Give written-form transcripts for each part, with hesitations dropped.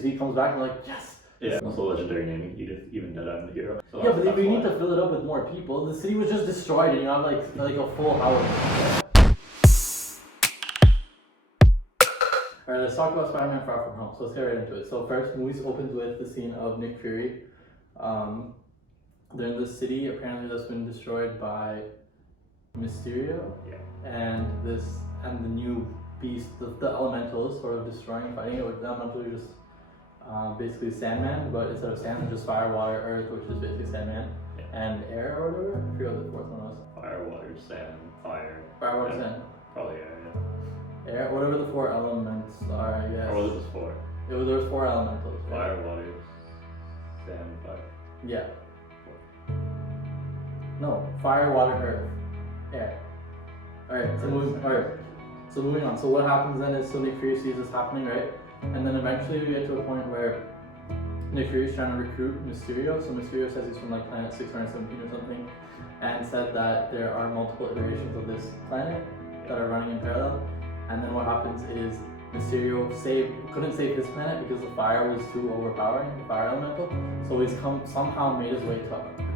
He comes back and like, yes! Yeah, also legendary naming Edith, even dead I'm the hero. So Yeah, but we need to fill it up with more people. The city was just destroyed and you have like a full house. Alright, let's talk about Spider-Man Far From Home. So let's get right into it. So first, the movie opens with the scene of Nick Fury. They're in the city, apparently that's been destroyed by Mysterio. Yeah. And the new beast, the elementals sort of destroying, fighting it with the elementals are just basically Sandman, but instead of sand, just fire, water, earth, which is basically Sandman, and air or whatever. I forget what the fourth one was. Fire, water, sand, fire. Fire, water, sand. Probably air, yeah. Air, whatever the four elements are, I guess. Or was it just four? There was four elementals. Right? Fire, water, sand, fire. Yeah. No, fire, water, earth, air. Alright, so moving on. So what happens then is, so Nick Fury sees this happening, right? And then eventually we get to a point where Nick Fury is trying to recruit Mysterio. So Mysterio says he's from like planet 617 or something, and said that there are multiple iterations of this planet that are running in parallel. And then what happens is Mysterio couldn't save his planet because the fire was too overpowering, the fire elemental. So he's somehow made his way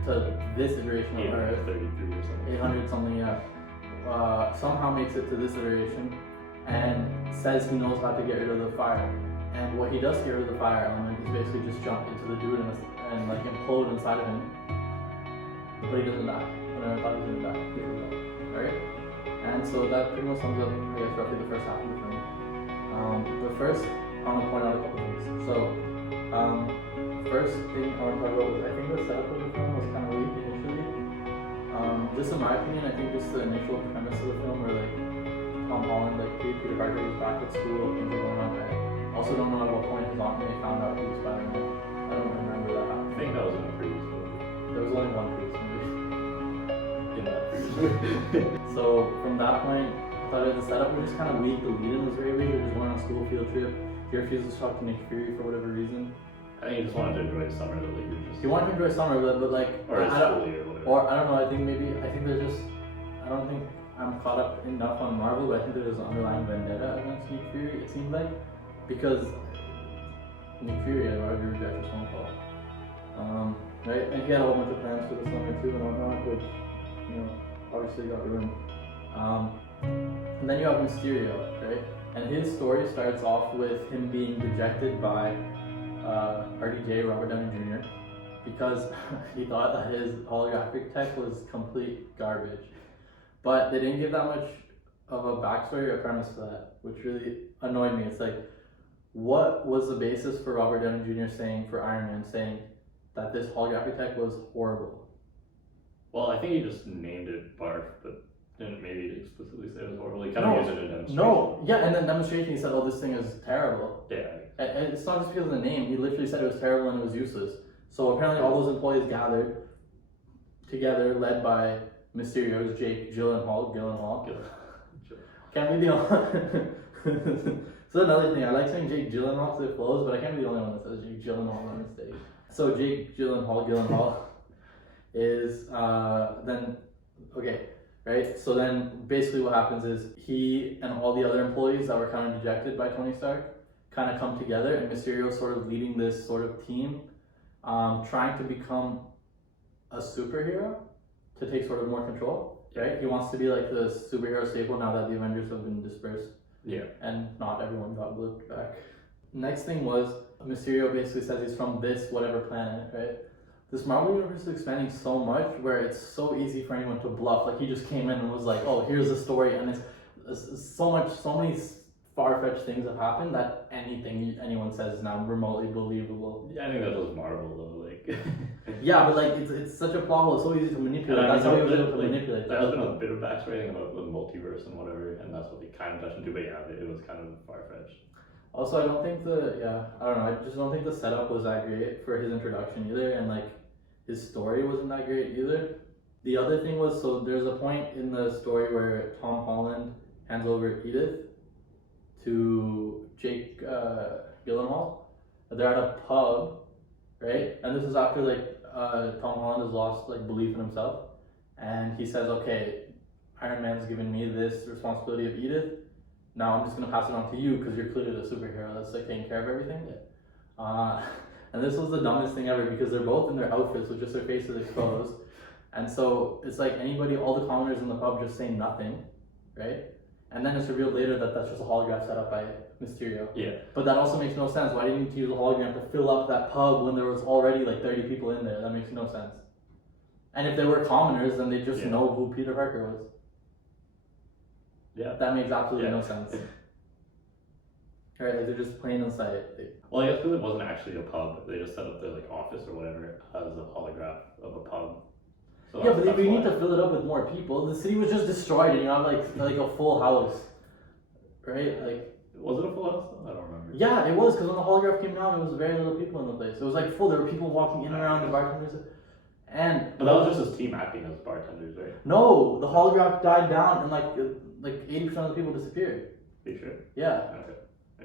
to this iteration of Earth. 833 or something. 800 something, yeah. Somehow makes it to this iteration and says he knows how to get rid of the fire. And what he does to get rid of the fire element is basically just jump into the dude and like implode inside of him. But he doesn't die. When I thought he was gonna die, he doesn't die. Alright? And so that pretty much sums up, I guess, roughly the first half of the film. But first, I want to point out a couple things. So, first thing I want to talk about was, I think the setup of the film was kind of weak initially. Just in my opinion, I think just the initial premise of the film where like Tom Holland, like Peter Parker was back at school, things were going on. I also don't know at what point his aunt May found out he was Spider-Man. I don't remember that happening. I think that was in the previous movie. There was only one previous movie. In that previous movie. So from that point, I thought the setup was just kind of weak. The lead-in was very weak. They just went on a school field trip. He refuses to talk to Nick Fury for whatever reason. I think he just wanted to enjoy summer. He wanted to enjoy summer, but like, or his school year, whatever. Or I don't know. I think they're just. I don't think I'm caught up enough on Marvel, but I think there's an underlying vendetta against Nick Fury. It seems like, because Nick Fury had already rejected his phone call. Right, and he had a whole bunch of plans for the summer too and whatnot, which obviously got ruined. And then you have Mysterio, right? And his story starts off with him being rejected by RDJ, Robert Downey Jr., because he thought that his holographic tech was complete garbage. But they didn't give that much of a backstory or premise to that, which really annoyed me. It's like, what was the basis for Robert Downey Jr. for Iron Man saying that this holographic tech was horrible? Well, I think he just named it Barf, but didn't maybe explicitly say it was horrible. He kind of used it in a demonstration. No, yeah, and then demonstration he said, oh, this thing is terrible. Yeah. And it's not just because of the name, he literally said it was terrible and it was useless. So apparently all those employees gathered together, led by Mysterio's Jake Gyllenhaal. Can't be the only. So another thing, I like saying Jake Gyllenhaal because it flows, but I can't be the only one that says Jake Gyllenhaal on the stage. So Jake Gyllenhaal is then okay, right? So then basically what happens is he and all the other employees that were kind of dejected by Tony Stark kind of come together, and Mysterio sort of leading this sort of team, trying to become a superhero to take sort of more control, right? He wants to be like the superhero staple now that the Avengers have been dispersed. Yeah. And not everyone got blipped back. Next thing was, Mysterio basically says he's from this whatever planet, right? This Marvel universe is expanding so much where it's so easy for anyone to bluff. Like he just came in and was like, oh, here's the story, and it's so many far-fetched things have happened that anything anyone says is now remotely believable. Yeah, I think that was Marvel though, like. Yeah, but like it's such a plot hole, it's so easy to manipulate. That's how he was able to manipulate. There has been a bit of backstory about the multiverse and whatever, and that's what they kind of touched into, but yeah, it was kind of far-fetched. Also, I don't think I just don't think the setup was that great for his introduction either, and like his story wasn't that great either. The other thing was, so there's a point in the story where Tom Holland hands over Edith to Jake Gyllenhaal. They're at a pub, right? And this is after like Tom Holland has lost like belief in himself, and he says, okay, Iron Man's given me this responsibility of Edith. Now I'm just gonna pass it on to you because you're clearly the superhero that's like taking care of everything. Uh, and this was the dumbest thing ever because they're both in their outfits with just their faces exposed. And so it's like anybody, all the commoners in the pub just say nothing, right? And then it's revealed later that that's just a holograph set up by Mysterio. Yeah. But that also makes no sense. Why did you need to use a hologram to fill up that pub when there was already like 30 people in there? That makes no sense. And if they were commoners, then they just know who Peter Parker was. Yeah. That makes absolutely no sense. Right, like they're just plain inside. Well, I guess because it wasn't actually a pub, they just set up their like office or whatever as a holograph of a pub. So Yeah, but if you need to fill it up with more people, the city was just destroyed and you have like a full house, right? Like, was it a full house? I don't remember. yeah, it was because when the holograph came down, there was very little people in the place. It was like full. There were people walking in and around the bartenders, and but that was just his team acting as bartenders, right? no, the holograph died down and like 80% of the people disappeared. Are you sure? Yeah. Okay.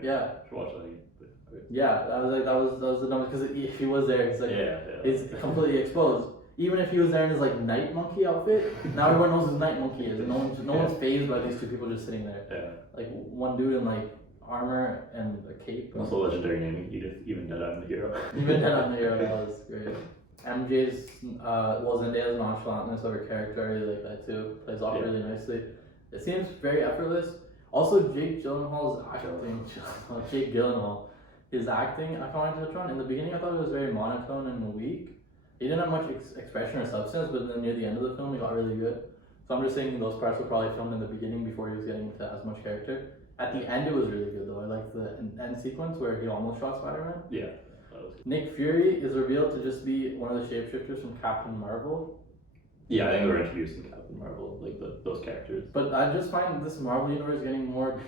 Yeah. Should watch that again. Okay. Yeah, that was the dumbest because if he was there, it's like he's completely exposed. Even if he was there in his like night monkey outfit, now everyone knows who night monkey is, and no one's phased by these two people just sitting there. Yeah. Like one dude in like armor and a cape. Also legendary naming, even dead I'm the hero. Even dead I'm the hero, that was great. MJ's Zendaya's nonchalantness of her character, I really like that too. Plays off really nicely. It seems very effortless. Also, Jake Gyllenhaal's acting. Jake Gyllenhaal, his acting. I wanted to touch on. In the beginning, I thought it was very monotone and weak. He didn't have much expression or substance, but then near the end of the film, he got really good. So I'm just saying those parts were probably filmed in the beginning before he was getting into as much character. At the end, it was really good though. I liked the end sequence where he almost shot Spider-Man. Yeah. Nick Fury is revealed to just be one of the shapeshifters from Captain Marvel. Yeah, I think they were introducing Captain Marvel, like those characters. But I just find this Marvel universe getting more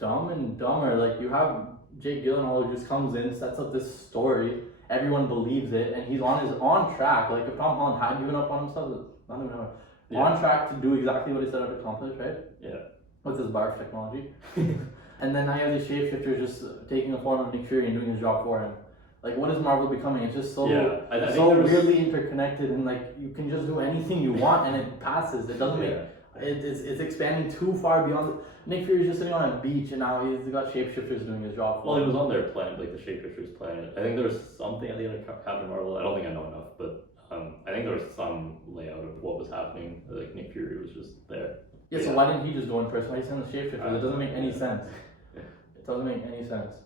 dumb and dumber. Like you have Jake Gyllenhaal who just comes in, sets up this story, everyone believes it, and he's on track. Like if Tom Holland had given up on himself, on track to do exactly what he set out to accomplish, right? Yeah. With his barf technology. And then now you have these shapeshifters just taking the form of Nick Fury and doing his job for him. Like what is Marvel becoming? It's just so weirdly interconnected, and like you can just do anything you want and it passes. It doesn't make it's expanding too far beyond. Nick Fury's just sitting on a beach and now he's got shapeshifters doing his job. Well, he was on their planet, like the shapeshifters planet. I think there was something at the end of Captain Marvel. I don't think I know enough, but I think there was some layout of what was happening. Like Nick Fury was just there. Yeah, so why didn't he just go in first? Why did he send the shapeshifters? It doesn't make any sense. It doesn't make any sense.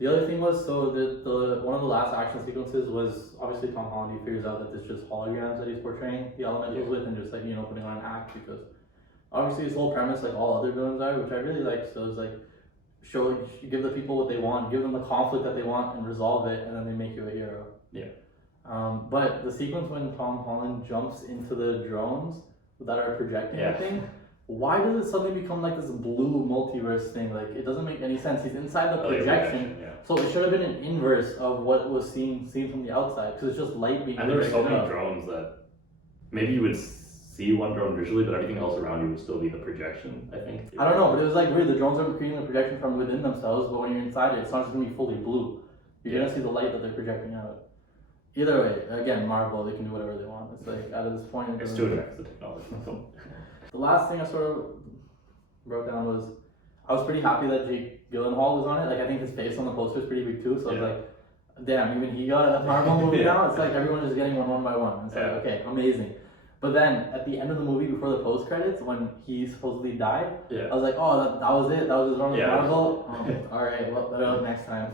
The other thing was, so the one of the last action sequences was obviously Tom Holland. He figures out that it's just holograms that he's portraying the elementals with, and just like putting on an act because obviously his whole premise, like all other villains are, which I really like. So it's like give the people what they want, give them the conflict that they want, and resolve it, and then they make you a hero. Yeah. But the sequence when Tom Holland jumps into the drones that are projecting everything. Why does it suddenly become like this blue multiverse thing? Like it doesn't make any sense. He's inside the projection, so it should have been an inverse of what was seen from the outside because it's just light being. And there were so many drones that maybe you would see one drone visually, but everything else around you would still be the projection. I think. I don't know, but it was like weird. The drones are creating the projection from within themselves, but when you're inside it, it's not just gonna be fully blue. You're gonna see the light that they're projecting out. Either way, again, Marvel, they can do whatever they want. It's like at this point, it's too advanced the technology. The last thing I sort of wrote down was I was pretty happy that Jake Gyllenhaal was on it. Like I think his face on the poster is pretty big too. So I was like, damn, even he got a Marvel movie now. It's like everyone is getting one by one. It's like okay, amazing. But then at the end of the movie, before the post credits, when he supposedly died, I was like, oh, that was it. That was his run with Marvel. All right, well, better luck next time.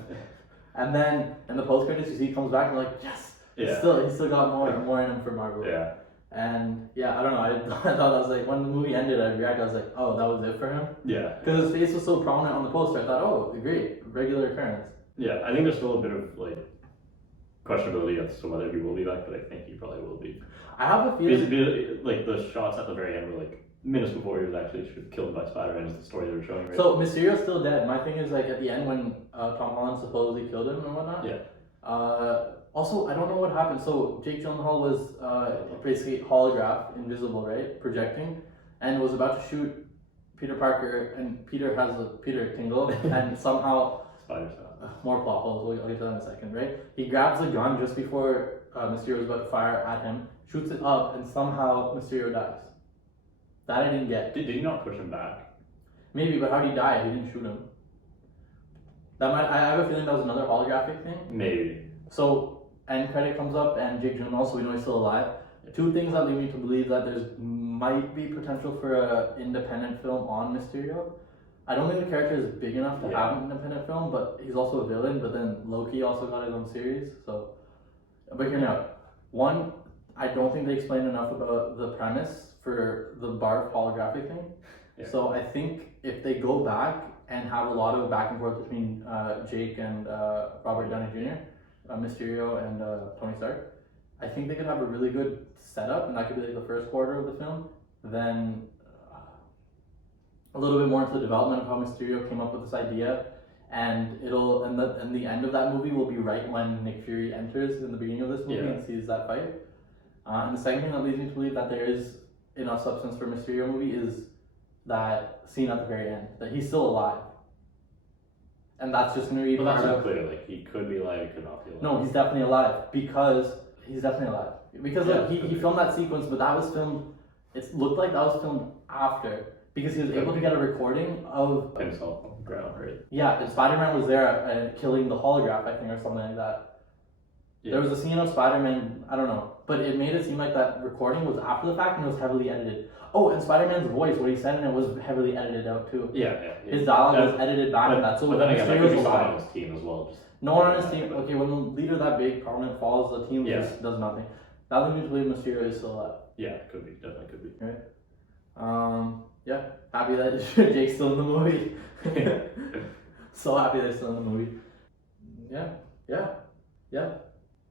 And then in the post credits, you see he comes back and we're like, yes, he still got more in him for Marvel. Yeah. And I don't know. I thought that was like when the movie ended, I was like, oh, that was it for him. Yeah. Because his face was so prominent on the poster, I thought, oh, great, regular occurrence. Yeah, I think there's still a bit of like questionability as to whether he will be back, but I think he probably will be. I have a feeling. Basically, like the shots at the very end were like minutes before he was actually killed by Spider-Man. Is the story they were showing. Right? So Mysterio's still dead. My thing is like at the end when Tom Holland supposedly killed him and whatnot. Yeah. Also, I don't know what happened. So Jake Gyllenhaal was basically holograph, invisible, right, projecting, and was about to shoot Peter Parker, and Peter has a Peter tingle, and somehow more plot holes. I'll get to that in a second, right? He grabs a gun just before Mysterio was about to fire at him, shoots it up, and somehow Mysterio dies. That I didn't get. Did he not push him back? Maybe, but how did he die? He didn't shoot him. I have a feeling that was another holographic thing. Maybe. So end credit comes up and Jake Gyllenhaal, so we know he's still alive. Two things that lead me to believe that there's might be potential for a independent film on Mysterio. I don't think the character is big enough to have an independent film, but he's also a villain. But then Loki also got his own series, so. But hear me out. One, I don't think they explained enough about the premise for the Barf holographic thing. Yeah. So I think if they go back and have a lot of back and forth between Jake and Robert Downey Jr., Mysterio and Tony Stark, I think they could have a really good setup, and that could be like the first quarter of the film. Then a little bit more into the development of how Mysterio came up with this idea, and the end of that movie will be right when Nick Fury enters in the beginning of this movie and sees that fight. And the second thing that leads me to believe that there is enough substance for a Mysterio movie is that scene at the very end, that he's still alive. And that's just going to be But that's part not of... clear. Like, he could be alive, he could not be alive. No, he's definitely alive because he's definitely alive. Because Yeah, look, he filmed that sequence, but that was filmed. It looked like that was filmed after because he was able to get a recording of Himself on the ground, right? Yeah, and Spider-Man was there killing the holograph, I think, or something like that. Yeah. There was a scene of Spider-Man, I don't know, but it made it seem like that recording was after the fact and it was heavily edited. Oh, and Spider-Man's voice, what he said in it, was heavily edited out too. Yeah. His dialogue was edited back and that. So but then again, that could be Mysterio's someone alive. on his team as well. Just No one on his team. Okay, when the leader that big prominent falls, the team just does nothing. That leads me to believe Mysterio is still alive. Yeah, could be. Definitely could be. Right. Yeah. Happy that Jake's still in the movie. So happy they're still in the movie. Yeah.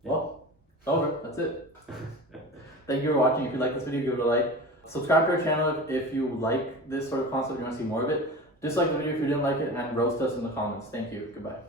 Well, it's over. That's it. Thank you for watching. If you like this video, give it a like. Subscribe to our channel if you like this sort of concept and you want to see more of it. Dislike the video if you didn't like it, and roast us in the comments. Thank you. Goodbye.